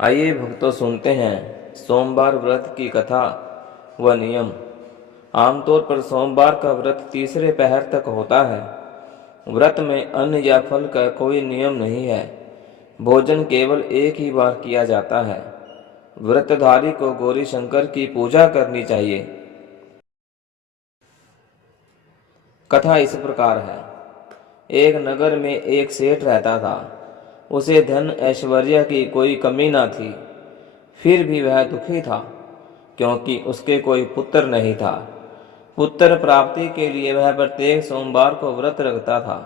आइए भक्तों सुनते हैं सोमवार व्रत की कथा व नियम। आमतौर पर सोमवार का व्रत तीसरे पहर तक होता है। व्रत में अन्न या फल का कोई नियम नहीं है। भोजन केवल एक ही बार किया जाता है। व्रतधारी को गौरी शंकर की पूजा करनी चाहिए। कथा इस प्रकार है। एक नगर में एक सेठ रहता था। उसे धन ऐश्वर्य की कोई कमी न थी। फिर भी वह दुखी था, क्योंकि उसके कोई पुत्र नहीं था। पुत्र प्राप्ति के लिए वह प्रत्येक सोमवार को व्रत रखता था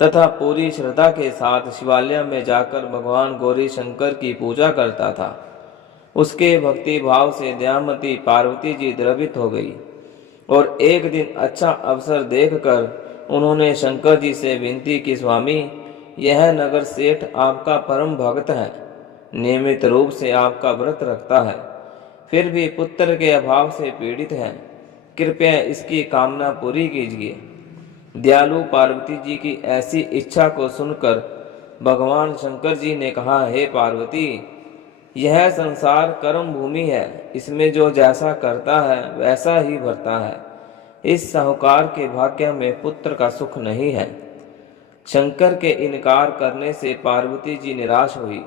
तथा पूरी श्रद्धा के साथ शिवालय में जाकर भगवान गौरी शंकर की पूजा करता था। उसके भक्ति भाव से दयामती पार्वती जी द्रवित हो गई और एक दिन अच्छा अवसर देखकर उन्होंने शंकर जी से विनती की, स्वामी, यह नगर सेठ आपका परम भक्त है, नियमित रूप से आपका व्रत रखता है, फिर भी पुत्र के अभाव से पीड़ित है। कृपया इसकी कामना पूरी कीजिए। दयालु पार्वती जी की ऐसी इच्छा को सुनकर भगवान शंकर जी ने कहा, हे पार्वती, यह संसार कर्म भूमि है। इसमें जो जैसा करता है वैसा ही भरता है। इस साहूकार के भाग्य में पुत्र का सुख नहीं है। शंकर के इनकार करने से पार्वती जी निराश हुई।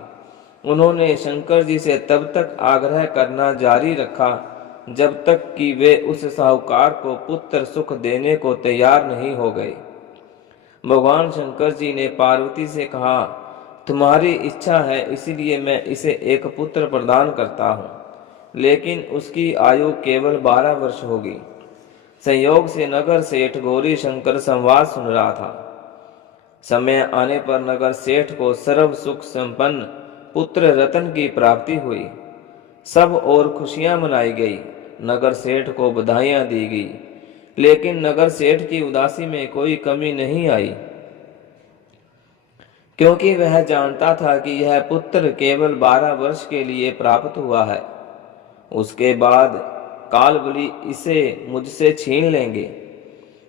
उन्होंने शंकर जी से तब तक आग्रह करना जारी रखा जब तक कि वे उस साहूकार को पुत्र सुख देने को तैयार नहीं हो गए। भगवान शंकर जी ने पार्वती से कहा, तुम्हारी इच्छा है इसलिए मैं इसे एक पुत्र प्रदान करता हूँ, लेकिन उसकी आयु केवल 12 वर्ष होगी। संयोग से नगर सेठ गौरी शंकर संवाद सुन रहा था। समय आने पर नगर सेठ को सर्व सुख संपन्न पुत्र रतन की प्राप्ति हुई। सब और खुशियां मनाई गई। नगर सेठ को बधाइयां दी गई, लेकिन नगर सेठ की उदासी में कोई कमी नहीं आई, क्योंकि वह जानता था कि यह पुत्र केवल 12 वर्ष के लिए प्राप्त हुआ है। उसके बाद कालबली इसे मुझसे छीन लेंगे।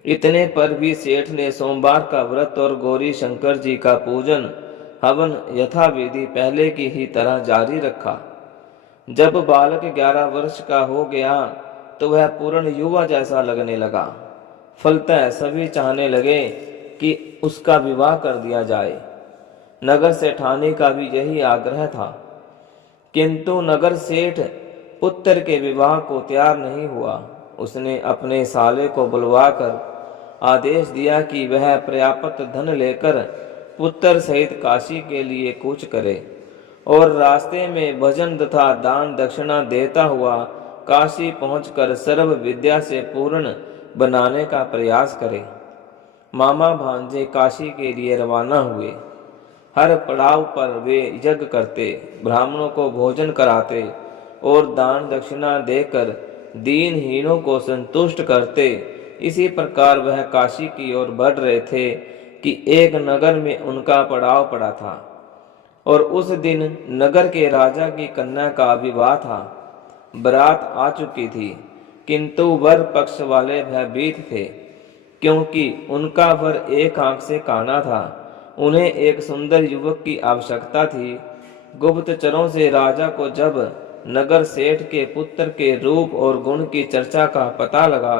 इतने पर भी सेठ ने सोमवार का व्रत और गौरी शंकर जी का पूजन हवन यथाविधि पहले की ही तरह जारी रखा। जब बालक 11 वर्ष का हो गया तो वह पूर्ण युवा जैसा लगने लगा। फलतः सभी चाहने लगे कि उसका विवाह कर दिया जाए। नगर सेठानी का भी यही आग्रह था, किंतु नगर सेठ पुत्र के विवाह को तैयार नहीं हुआ। उसने अपने साले को बुलवाकर आदेश दिया कि वह पर्याप्त धन लेकर पुत्र सहित काशी के लिए कूच करे और रास्ते में भजन तथा दान दक्षिणा देता हुआ काशी पहुंचकर सर्व विद्या से पूर्ण बनाने का प्रयास करे। मामा भांजे काशी के लिए रवाना हुए। हर पड़ाव पर वे यज्ञ करते, ब्राह्मणों को भोजन कराते और दान दक्षिणा देकर दीनहीनों को संतुष्ट करते। इसी प्रकार वह काशी की ओर बढ़ रहे थे कि एक नगर में उनका पड़ाव पड़ा था और उस दिन नगर के राजा की कन्या का विवाह था। बारात आ चुकी थी, किंतु वर पक्ष वाले भयभीत थे, क्योंकि उनका वर एक आंख से काना था। उन्हें एक सुंदर युवक की आवश्यकता थी। गुप्तचरों से राजा को जब नगर सेठ के पुत्र के रूप और गुण की चर्चा का पता लगा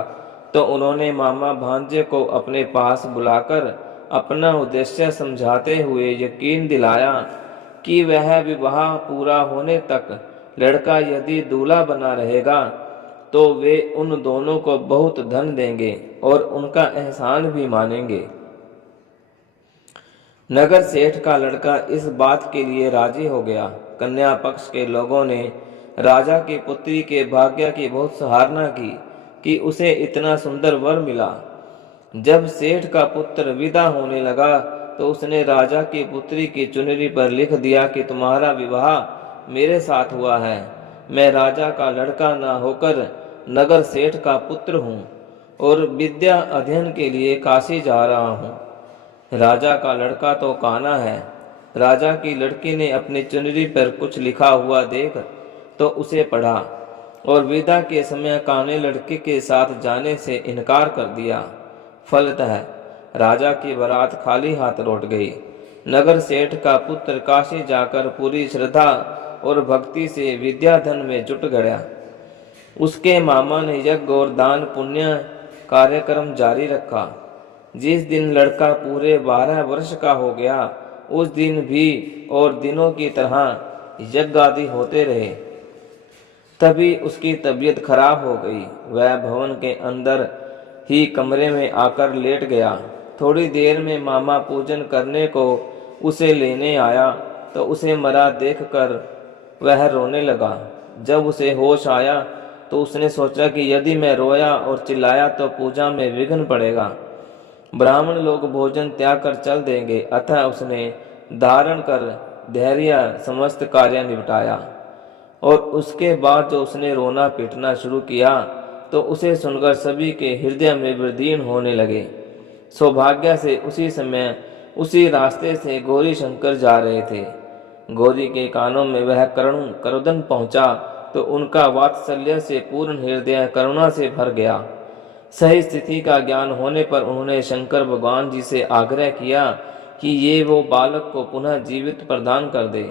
तो उन्होंने मामा भांजे को अपने पास बुलाकर अपना उद्देश्य समझाते हुए यकीन दिलाया कि वह विवाह पूरा होने तक लड़का यदि दूल्हा बना रहेगा तो वे उन दोनों को बहुत धन देंगे और उनका एहसान भी मानेंगे। नगर सेठ का लड़का इस बात के लिए राजी हो गया। कन्या पक्ष के लोगों ने राजा की पुत्री के भाग्य की बहुत सराहना की कि उसे इतना सुंदर वर मिला। जब सेठ का पुत्र विदा होने लगा तो उसने राजा की पुत्री की चुनरी पर लिख दिया कि तुम्हारा विवाह मेरे साथ हुआ है। मैं राजा का लड़का न होकर नगर सेठ का पुत्र हूँ और विद्या अध्ययन के लिए काशी जा रहा हूँ। राजा का लड़का तो काना है। राजा की लड़की ने अपनी चुनरी पर कुछ लिखा हुआ देख तो उसे पढ़ा और विदा के समय काने लड़के के साथ जाने से इनकार कर दिया। फलतः राजा की बारात खाली हाथ लौट गई। नगर सेठ का पुत्र काशी जाकर पूरी श्रद्धा और भक्ति से विद्याधन में जुट गया। उसके मामा ने यज्ञ और दान पुण्य कार्यक्रम जारी रखा। जिस दिन लड़का पूरे 12 वर्ष का हो गया, उस दिन भी और दिनों की तरह यज्ञ आदि होते रहे। तभी उसकी तबीयत खराब हो गई। वह भवन के अंदर ही कमरे में आकर लेट गया। थोड़ी देर में मामा पूजन करने को उसे लेने आया तो उसे मरा देखकर वह रोने लगा। जब उसे होश आया तो उसने सोचा कि यदि मैं रोया और चिल्लाया तो पूजा में विघ्न पड़ेगा, ब्राह्मण लोग भोजन त्याग कर चल देंगे। अतः उसने धारण कर धैर्य समस्त कार्य निपटाया। और उसके बाद जो उसने रोना पीटना शुरू किया तो उसे सुनकर सभी के हृदय में वृद्धीन होने लगे। सौभाग्य से उसी समय उसी रास्ते से गौरी शंकर जा रहे थे। गौरी के कानों में वह करुदन पहुंचा तो उनका वात्सल्य से पूर्ण हृदय करुणा से भर गया। सही स्थिति का ज्ञान होने पर उन्होंने शंकर भगवान जी से आग्रह किया कि ये वो बालक को पुनः जीवित प्रदान कर दे।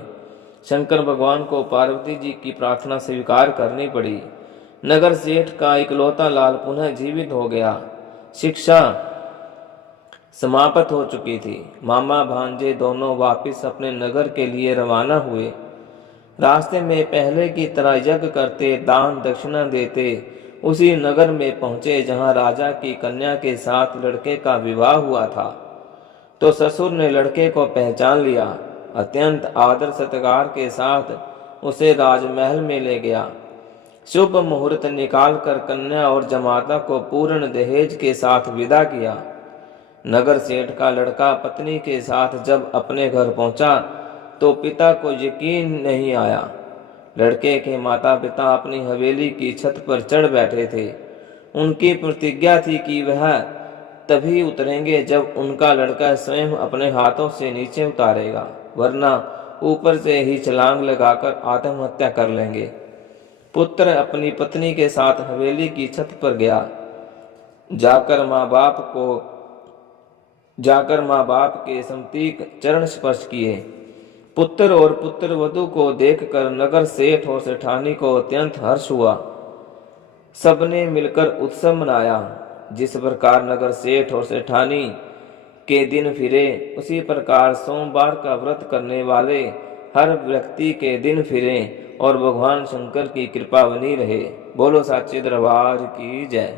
शंकर भगवान को पार्वती जी की प्रार्थना स्वीकार करनी पड़ी। नगर सेठ का इकलौता लाल पुनः जीवित हो गया। शिक्षा समाप्त हो चुकी थी। मामा भांजे दोनों वापस अपने नगर के लिए रवाना हुए। रास्ते में पहले की तरह यज्ञ करते, दान दक्षिणा देते उसी नगर में पहुंचे जहां राजा की कन्या के साथ लड़के का विवाह हुआ था। तो ससुर ने लड़के को पहचान लिया। अत्यंत आदर सत्कार के साथ उसे राजमहल में ले गया। शुभ मुहूर्त निकालकर कन्या और जमाता को पूर्ण दहेज के साथ विदा किया। नगर सेठ का लड़का पत्नी के साथ जब अपने घर पहुंचा तो पिता को यकीन नहीं आया। लड़के के माता पिता अपनी हवेली की छत पर चढ़ बैठे थे। उनकी प्रतिज्ञा थी कि वह तभी उतरेंगे जब उनका लड़का स्वयं अपने हाथों से नीचे उतारेगा, वरना ऊपर से ही छलांग लगाकर आत्महत्या कर लेंगे। पुत्र अपनी पत्नी के साथ हवेली की छत पर गया। जाकर माँ बाप के समतीक चरण स्पर्श किए। पुत्र और पुत्र वधू को देखकर नगर सेठ और सेठानी को अत्यंत हर्ष हुआ। सबने मिलकर उत्सव मनाया। जिस प्रकार नगर सेठ और सेठानी के दिन फिरे, उसी प्रकार सोमवार का व्रत करने वाले हर व्यक्ति के दिन फिरे और भगवान शंकर की कृपा बनी रहे। बोलो साचे दरबार की जय।